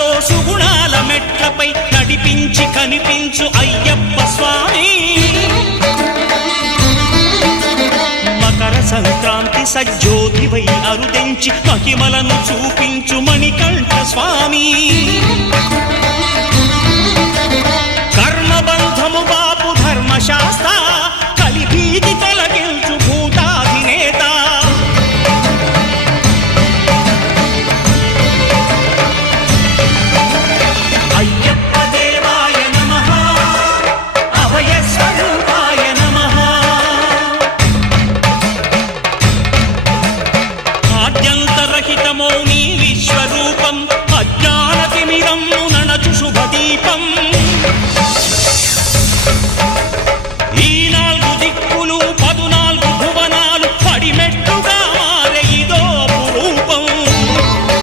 సుఖాలతో సుగుణాల మెట్లపై నడిపించి కనిపించు అయ్యప్ప స్వామి. మకర సంక్రాంతి సజ్జోతివై అరుదెంచి మహిమలను చూపించు మణికంఠ స్వామి. కర్మబంధము బాపు ధర్మశాస్త్ర కలిభీతి తొలగించు భూతాధినేత. అయ్యప్ప దేవాయ నమః, అభయ స్వరూపాయ నమః. ఆద్యంతరహితమో నీ విశ్వరూపం, అజ్ఞానతిమిరం నణచు శుభదీపం.